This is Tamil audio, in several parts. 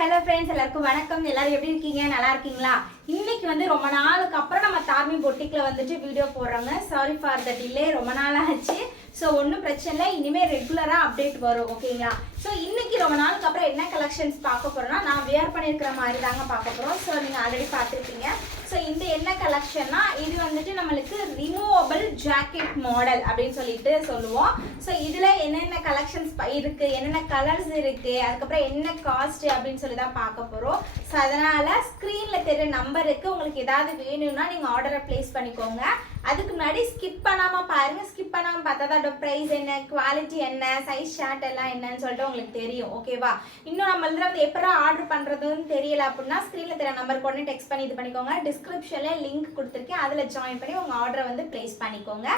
hello friends, எல்லாருக்கும் வணக்கம். எல்லாரும் எப்படி இருக்கீங்க? நல்லா இருக்கீங்களா? இன்னைக்கு வந்து ரொம்ப நாளுக்கு அப்புறம் நம்ம தார்மி பொட்டிக்ல வந்துட்டு வீடியோ போடுறோங்க. சாரி ஃபார் த டிலே, ரொம்ப நாள் ஆச்சு. சோ ஒன்றும் பிரச்சனை இல்லை, இனிமே ரெகுலரா அப்டேட் வரும். ஓகேங்களா? ஸோ இன்னைக்கு ரொம்ப நாளுக்கு அப்புறம் என்ன கலெக்ஷன்ஸ் பார்க்க போறோம்னா, நான் வியர் பண்ணியிருக்கிற மாதிரி தாங்க பார்க்க போறோம். ஸோ நீங்க ஆல்ரெடி பார்த்துருப்பீங்க. ஸோ இந்த என்ன கலெக்ஷன்னா, இது வந்துட்டு நம்மளுக்கு ரிமூவபிள் ஜாக்கெட் மாடல் அப்படின்னு சொல்லிட்டு சொல்லுவோம். ஸோ இதுல என்னென்ன கலெக்ஷன்ஸ் இருக்கு, என்னென்ன கலர்ஸ் இருக்கு, அதுக்கப்புறம் என்ன காஸ்ட் அப்படின்னு சொல்லி தான் பார்க்க போறோம். ஸோ அதனால ஸ்க்ரீன்ல தெரிய நம்பருக்கு உங்களுக்கு ஏதாவது வேணும்னா நீங்க ஆர்டரை பிளேஸ் பண்ணிக்கோங்க. அதுக்கு முன்னாடி ஸ்கிப் பண்ணாம பாருங்க. ஸ்கிப் பண்ணாம பார்த்தா தான் அதோட பிரைஸ் என்ன, குவாலிட்டி என்ன, சைஸ் ஷார்ட் எல்லாம் என்னன்னு சொல்லிட்டு உங்களுக்கு தெரியும். ஓகேவா? இன்னும் நம்ம வந்து எப்போ ஆர்டர் பண்றதுன்னு தெரியல அப்படின்னா ஸ்க்ரீன்ல தெரிய நம்பருக்கு உடனே டெக்ஸ்ட் பண்ணி இது பண்ணிக்கோங்க. டிஸ்கிரிப்ஷன்ல லிங்க் கொடுத்துருக்கேன், அதுல ஜாயின் பண்ணி உங்க ஆர்டரை வந்து பிளேஸ் பண்ணிக்கோங்க.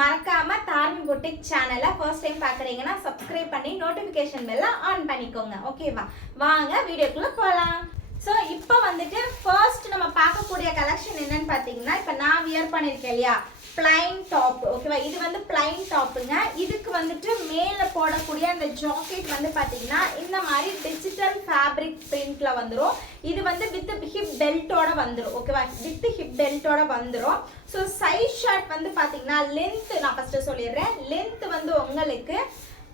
மறக்காம தார்மி பொட்டிக் சேனலை ஃபர்ஸ்ட் டைம் பாக்குறீங்கன்னா சப்ஸ்கிரைப் பண்ணி நோட்டிபிகேஷன் பெல்ல ஆன் பண்ணிக்கோங்க. ஓகேவா? வாங்க வீடியோக்குள்ள போலாம். ஸோ இப்போ வந்துட்டு ஃபர்ஸ்ட் நம்ம பார்க்கக்கூடிய கலெக்ஷன் என்னன்னு பார்த்தீங்கன்னா, இப்போ நான் வியர் பண்ணியிருக்கேன் இல்லையா, பிளைன் டாப். ஓகேவா? இது வந்து பிளைன் டாப்புங்க. இதுக்கு வந்துட்டு மேலே போடக்கூடிய அந்த ஜாக்கெட் வந்து பார்த்தீங்கன்னா இந்த மாதிரி டிஜிட்டல் ஃபேப்ரிக் பிரிண்ட்ல வந்துடும். இது வந்து வித் ஹிப் பெல்ட்டோட வந்துடும். ஓகேவா? வித் ஹிப் பெல்ட்டோட வந்துடும். ஸோ சைஸ் ஷார்ட் வந்து பார்த்தீங்கன்னா லென்த் நான் ஃபர்ஸ்ட் சொல்லிடுறேன். லென்த் வந்து உங்களுக்கு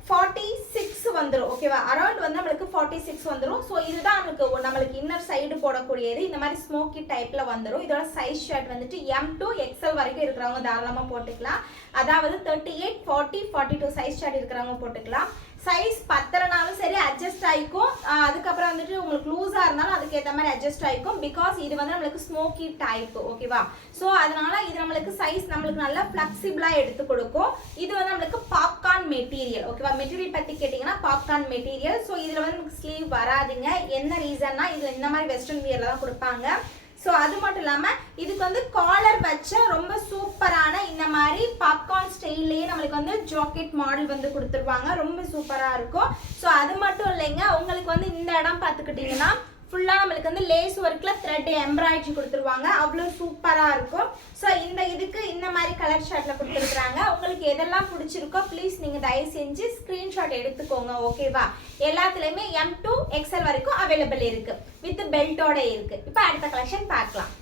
46 வந்துடும். ஓகேவா? அரௌண்ட் வந்து நம்மளுக்கு 46 வந்துடும். ஸோ இதுதான் நம்மளுக்கு இன்னர் சைடு போடக்கூடியது. இந்த மாதிரி ஸ்மோக்கி டைப்ல வந்துடும். இதோட சைஸ் ஷர்ட் வந்துட்டு M to XL வரைக்கும் இருக்கிறவங்க தாராளமாக போட்டுக்கலாம். அதாவது 38, 40, 42 சைஸ் ஷர்ட் இருக்கிறவங்க போட்டுக்கலாம். சைஸ் பத்தரனாலும் சரி அட்ஜஸ்ட் ஆகிக்கும். அதுக்கப்புறம் வந்துட்டு உங்களுக்கு லூஸா இருந்தாலும் அதுக்கேற்ற மாதிரி அட்ஜஸ்ட் ஆகிக்கும். பிகாஸ் இது வந்து நம்மளுக்கு ஸ்மோக்கி டைப். ஓகேவா? ஸோ அதனால இது நம்மளுக்கு சைஸ் நம்மளுக்கு நல்லா ஃபிளெக்சிபிளா எடுத்து கொடுக்கும். இது வந்து நம்மளுக்கு பாப்கார்ன் மெட்டீரியல். ஓகேவா? மெட்டீரியல் பத்தி கேட்டீங்கன்னா பாப்கார்ன் மெட்டீரியல். ஸோ இதுல வந்து நமக்கு ஸ்லீவ் வராதுங்க. என்ன ரீசன்னா இதுல இந்த மாதிரி வெஸ்டர்ன் வியர்ல தான் கொடுப்பாங்க. ஸோ அது மட்டும் இல்லாமல் இதுக்கு வந்து காலர் வச்ச ரொம்ப சூப்பரான இந்த மாதிரி பாப்கார்ன் ஸ்டைல்லையே நம்மளுக்கு வந்து ஜாக்கெட் மாடல் வந்து கொடுத்துருவாங்க. ரொம்ப சூப்பராக இருக்கும். ஸோ அது மட்டும் இல்லைங்க, உங்களுக்கு வந்து இந்த இடம் பார்த்துக்கிட்டிங்கன்னா ஃபுல்லாக நம்மளுக்கு வந்து லேஸ் ஒர்க்கில் த்ரெட் எம்ப்ராய்டரி கொடுத்துருவாங்க. அவ்வளோ சூப்பராக இருக்கும். ஸோ இதுக்கு இந்த மாதிரி கலர் ஷார்ட்டில் கொடுத்துருக்குறாங்க. உங்களுக்கு எதெல்லாம் பிடிச்சிருக்கோ ப்ளீஸ் நீங்கள் தயவு செஞ்சு ஸ்க்ரீன்ஷாட் எடுத்துக்கோங்க. ஓகேவா? எல்லாத்துலேயுமே M to XL வரைக்கும் அவைலபிள் இருக்குது. வித் பெல்ட்டோட இருக்குது. இப்போ அடுத்த கலெக்ஷன் பார்க்கலாம்.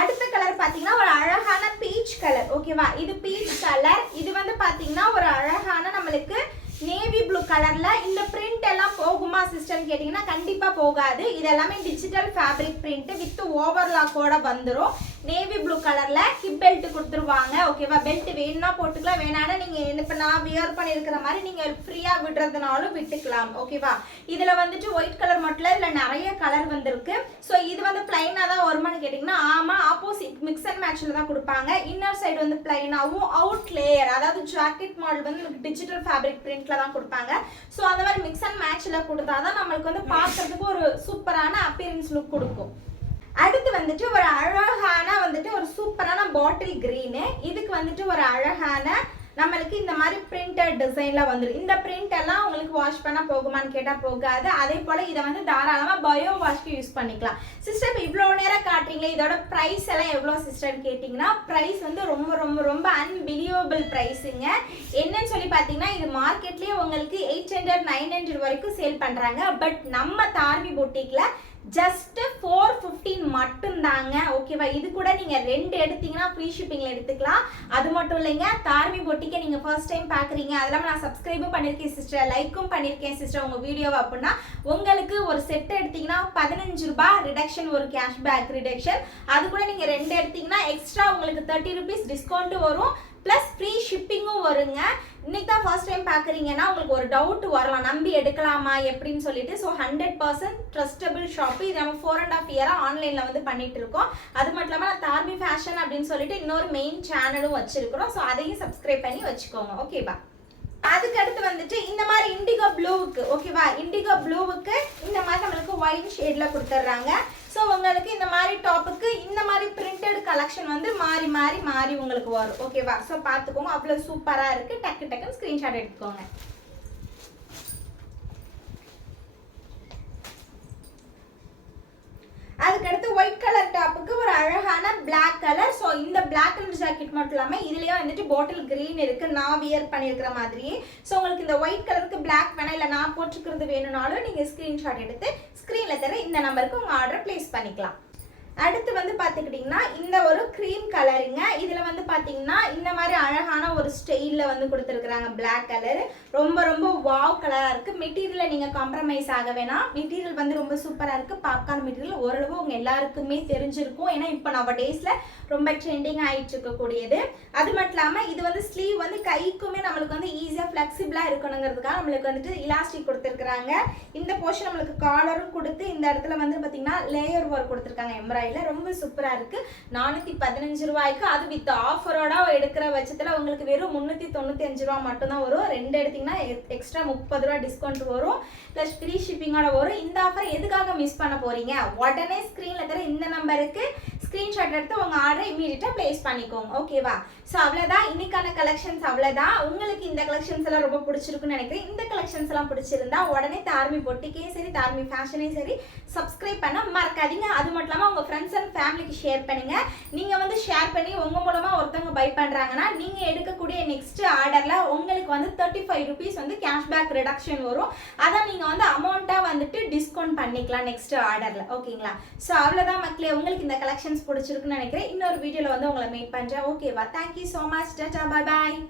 அடுத்த கலர் பார்த்தீங்கன்னா ஒரு அழகான பீச் கலர். ஓகேவா? இது பீச் கலர். இது வந்து பார்த்தீங்கன்னா ஒரு அழகான நம்மளுக்கு நேவி ப்ளூ கலர்ல. இந்த பிரிண்ட் எல்லாம் போகுமா சிஸ்டர் கேட்டீங்கன்னா கண்டிப்பா போகாது. இது எல்லாமே டிஜிட்டல் ஃபேப்ரிக் பிரிண்ட் வித் ஓவர்லாக்கோட வந்துடும். நேவி ப்ளூ கலர்ல ஹிப் பெல்ட் கொடுத்துருவாங்க. ஓகேவா? பெல்ட் வேணும்னா போட்டுக்கலாம், வேணானா நீங்க இப்போ நான் வியர் பண்ணியிருக்கிற மாதிரி நீங்க ஃப்ரீயா விடுறதுனாலும் விட்டுக்கலாம். ஓகேவா? இதுல வந்துட்டு ஒயிட் கலர் மட்டும் இல்ல, இதுல நிறைய கலர் வந்திருக்கு. ஸோ இது வந்து பிளைனா தான் வருமானு கேட்டீங்கன்னா ஆமா, ஆப்போசிட் மிக்ஸ் அண்ட் மேட்ச்ல தான் கொடுப்பாங்க. இன்னர் சைடு வந்து பிளைனாவும் அவுட் லேயர் அதாவது ஜாக்கெட் மாடல் வந்து டிஜிட்டல் ஃபேப்ரிக் பிரிண்ட்ல தான் கொடுப்பாங்க. ஸோ அந்த மாதிரி மிக்ஸ் அண்ட் மேட்ச்ல கொடுத்தாதான் நம்மளுக்கு வந்து பார்க்கறதுக்கு ஒரு சூப்பரான அப்பியரன்ஸ் லுக் கொடுக்கும். அடுத்து வந்துட்டு ஒரு அழகான வந்துட்டு ஒரு சூப்பரான பாட்டில் கிரீனு. இதுக்கு வந்துட்டு ஒரு அழகான நம்மளுக்கு இந்த மாதிரி பிரிண்டட் டிசைன்ல வந்துடும். இந்த பிரிண்ட் எல்லாம் உங்களுக்கு வாஷ் பண்ணா போகுமான்னு கேட்டா போகாது. அதே போல இதை வந்து தாராளமா பயோ வாஷ்க்கு யூஸ் பண்ணிக்கலாம். சிஸ்டர் இப்போ இவ்வளோ நேரம் காட்டுறீங்களே, இதோட பிரைஸ் எல்லாம் எவ்வளோ சிஸ்டர் கேட்டிங்கன்னா பிரைஸ் வந்து ரொம்ப ரொம்ப ரொம்ப அன்பிலியபிள் பிரைஸுங்க. என்னன்னு சொல்லி பார்த்தீங்கன்னா இது மார்க்கெட்லேயே உங்களுக்கு 800, 900 வரைக்கும் சேல் பண்ணுறாங்க. பட் நம்ம தார்மி பொட்டிக்ல ஜஸ்ட் 415 மட்டும்தாங்க. ஓகேவா? இது கூட நீங்க 2 எடுத்தீங்கன்னா ஃப்ரீ ஷிப்பிங்ல எடுத்துக்கலாம். அது மட்டும் இல்லைங்க, தார்மி பொட்டிக்கை நீங்க ஃபர்ஸ்ட் டைம் பாக்குறீங்க, அதெல்லாம் நான் சப்ஸ்கிரைபும் பண்ணிருக்கேன் சிஸ்டர், லைக்கும் பண்ணிருக்கேன் சிஸ்டர் உங்க வீடியோவை அப்படின்னா உங்களுக்கு ஒரு செட் எடுத்தீங்கன்னா 15 ரூபாய் ரிடக்ஷன், ஒரு கேஷ்பேக் ரிடக்ஷன். அது கூட நீங்க 2 எடுத்தீங்கன்னா எக்ஸ்ட்ரா உங்களுக்கு 30 rupees டிஸ்கவுண்ட் வரும். பிளஸ் ஃப்ரீ ஷிப்பிங்கும் வருங்க. இன்னைக்கு தான் ஃபர்ஸ்ட் டைம் பார்க்குறீங்கன்னா உங்களுக்கு ஒரு டவுட் வரலாம், நம்பி எடுக்கலாமா எப்படின்னு சொல்லிட்டு. So 100% trustable shop. இது நம்ம 4.5 இயராக ஆன்லைனில் வந்து பண்ணிட்டு இருக்கோம். அது மட்டும் இல்லாமல் நான் தார்மி ஃபேஷன் அப்படின்னு சொல்லிட்டு இன்னொரு மெயின் சேனலும் வச்சிருக்கிறோம். ஸோ அதையும் சப்ஸ்கிரைப் பண்ணி வச்சுக்கோங்க. ஓகேவா? அதுக்கு அடுத்து வந்துட்டு இந்த மாதிரி இண்டிகோ ப்ளூவுக்கு. ஓகேவா? இண்டிகோ ப்ளூவுக்கு இந்த மாதிரி நம்மளுக்கு ஒயிட் ஷேட்ல கொடுத்துட்றாங்க. ஸோ உங்களுக்கு இந்த மாதிரி டாப்புக்கு இந்த மாதிரி பிரிண்டட் கலெக்ஷன் வந்து மாறி மாறி மாறி உங்களுக்கு வரும். ஓகேவா? ஸோ பார்த்துக்கோங்க, அவ்வளோ சூப்பராக இருக்கு. டக்கு டக்குன்னு ஸ்க்ரீன்ஷாட் எடுத்துக்கோங்க. அதுக்கடுத்து ஒயிட் கலர் டாப்புக்கு ஒரு அழகான பிளாக் கலர். ஸோ இந்த பிளாக் கலர் ஜாக்கெட் மட்டும் இல்லாமல் இதுலேயே வந்துட்டு பாட்டில் கிரீன் இருக்கு, நான் வியர் பண்ணியிருக்கிற மாதிரி. ஸோ உங்களுக்கு இந்த ஒயிட் கலருக்கு பிளாக் வேணா இல்லை நான் போட்டுக்கிறது வேணும்னாலும் நீங்கள் ஸ்க்ரீன்ஷாட் எடுத்து ஸ்க்ரீனில் தர இந்த நம்பருக்கு உங்கள் ஆர்டர் ப்ளேஸ் பண்ணிக்கலாம். அடுத்து வந்து பார்த்துக்கிட்டிங்கன்னா இந்த ஒரு க்ரீம் கலருங்க. இதில் வந்து பார்த்தீங்கன்னா இந்த மாதிரி அழகான ஒரு ஸ்டைலில் வந்து கொடுத்துருக்குறாங்க. பிளாக் கலரு ரொம்ப ரொம்ப வாவ் கலராக இருக்குது. மெட்டீரியலை நீங்கள் காம்ப்ரமைஸ் ஆக வேணாம். மெட்டீரியல் வந்து ரொம்ப சூப்பராக இருக்குது. பாப்கார்ன் மெட்டீரியல் ஓரளவு உங்கள் எல்லாருக்குமே தெரிஞ்சிருக்கும். ஏன்னா இப்போ நம்ம டேஸில் ரொம்ப ட்ரெண்டிங் ஆகிட்டு இருக்கக்கூடியது. அது மட்டும் இல்லாமல் இது வந்து ஸ்லீவ் வந்து கைக்குமே நம்மளுக்கு வந்து ஈஸியாக ஃப்ளெக்சிபிளாக இருக்கணுங்கிறதுக்காக நம்மளுக்கு வந்துட்டு இலாஸ்டிக் கொடுத்துருக்குறாங்க. இந்த போர்ஷன் நம்மளுக்கு காலரும் கொடுத்து இந்த இடத்துல வந்து பார்த்தீங்கன்னா லேயர் ஒர்க் கொடுத்துருக்காங்க. எம்ப்ராய்டரியில் ரொம்ப சூப்பராக இருக்குது. 415 ரூபாய்க்கு, அது வித் ஆஃபரோட எடுக்கிற பட்சத்தில் உங்களுக்கு வெறும் 395 ரூபா மட்டும்தான் வரும். 2 எடுத்திங்கன்னா எக்ஸ்ட்ரா 30 ரூபா டிஸ்கவுண்ட் வரும். ப்ளஸ் ஃப்ரீ ஷிப்பிங்கோட வரும். இந்த ஆஃபர் எதுக்காக மிஸ் பண்ண போகிறீங்க? உடனே ஸ்க்ரீனில் தர இந்த நம்பருக்கு ஸ்க்ரீன்ஷாட் எடுத்து உங்கள் ஆர்டரை இமீடியட்டாக ப்ளேஸ் பண்ணிக்கோங்க. ஓகேவா? ஸோ அவ்வளோதான் இன்னைக்கான கலெக்ஷன்ஸ். அவ்வளோதான். உங்களுக்கு இந்த கலெக்ஷன்ஸ் எல்லாம் ரொம்ப பிடிச்சிருக்குன்னு நினைக்கிறேன். இந்த கலெக்ஷன்ஸ் எல்லாம் பிடிச்சிருந்தா உடனே தார்மி பொட்டிக்கையும் சரி தார்மி ஃபேஷனையும் சரி சப்ஸ்கிரைப் பண்ண மறக்காதீங்க. அது மட்டும் இல்லாமல் உங்கள் ஃப்ரெண்ட்ஸ் அண்ட் ஃபேமிலிக்கு ஷேர் பண்ணுங்கள். நீங்கள் வந்து ஷேர் பண்ணி உங்கள் மூலமாக ஒருத்தவங்க பை பண்ணுறாங்கன்னா நீங்கள் எடுக்கக்கூடிய நெக்ஸ்ட் ஆர்டரில் உங்களுக்கு வந்து 35 ருபீஸ் வந்து கேஷ்பேக் ரிடக்ஷன் வரும். அதை நீங்கள் வந்து அமௌண்ட்டாக வந்துட்டு டிஸ்கவுண்ட் பண்ணிக்கலாம் நெக்ஸ்ட் ஆர்டரில். ஓகேங்களா? ஸோ அவ்வளோதான் மக்களே. உங்களுக்கு இந்த கலெக்ஷன்ஸ் பிடிச்சிருக்குன்னு நினைக்கிறேன். இன்னொரு வீடியோவில் வந்து உங்களை மீட் பண்ணுறேன். ஓகேவா? Thank you so much. Tata, bye பாய்.